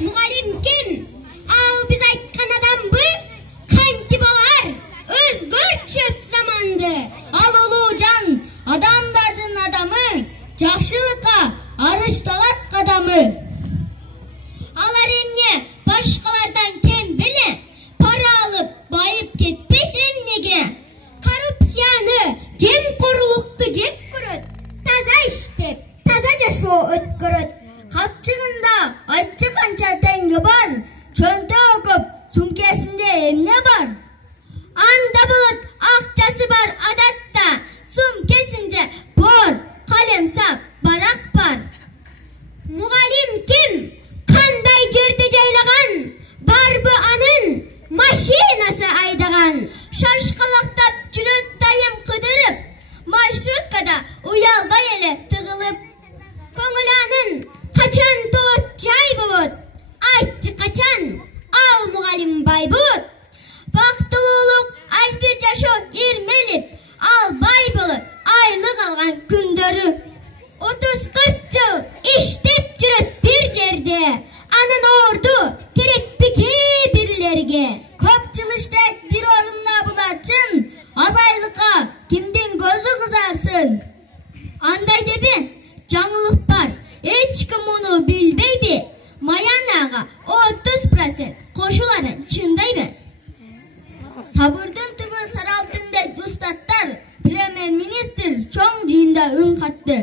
Muğalim kim? Al biz aytkan adam bu. Kanti bolar. Özgürçöt zamandı. Al ulucan. Adamlardın adamı. Жақшылыққа арышталат қадамы. Алар емне başkalardan kem bile. Para alıp bayıp ketpedin nege. Korrupsiyanı, jemkorluktu jek көрөт. Таза иштеп, таза жашоо өткөрөт. Капчыгында айтчы канча теңге бар. Чөнтөгү көп, сумкесинде эмне бар? Анда болот акчасы бар адатта. Сумкесинде бор, kalem sap, barak var. Muğalim kim? Kanday жерде жайлаған? Бар bu anın maşinası aydagan. Şaşqalaqtap жүрөт тайым кыдырып. Маршруткада уялбай эле тыгылып. Көңүланын качан толот жай болот? Айтчы качан? Ал muğalim бай болот. Бактылуулук альбир жашоо ирмелип. Ал бай болот. Aylık algan gündörü 30-40 yıl iştep жүрөт bir жерде. Anın ordu kerekpiki birlerge. Köpçülüştek bir orunda bularçın. Az aylıka kimden gözü kızarsın? Anday debi жаңылык бар. Hiç kim onu bilbeybi. Mayanaga 30% koşuların çındaybi. Sabırдын түбі саралтында дустаттар. Премьер-министр чоң жыйында үн катты.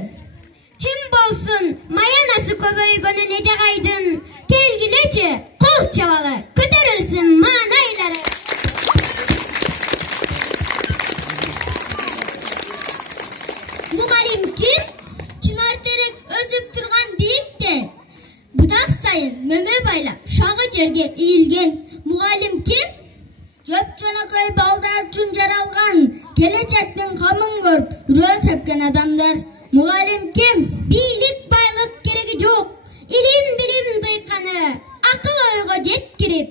Ким болсун, маянасы көбөйгөнү не жагайдын? Келгилечи, кол чабалы, көтөрүлсүн маанайлары. Muğalim kim? Çınar terek özüp turgan biyikte. Budак сайын мөмө байлап, шагы жерге ийилген. Muğalim kim? Жөп-жөнөкөй балдар үчүн жаралган, келечектин камын көрүп, үрөө сепкен адамдар. Muğalim kim? Бийлик, байлык кереги жок. Илим, билим дыйканы, акыл ойго жеткирип,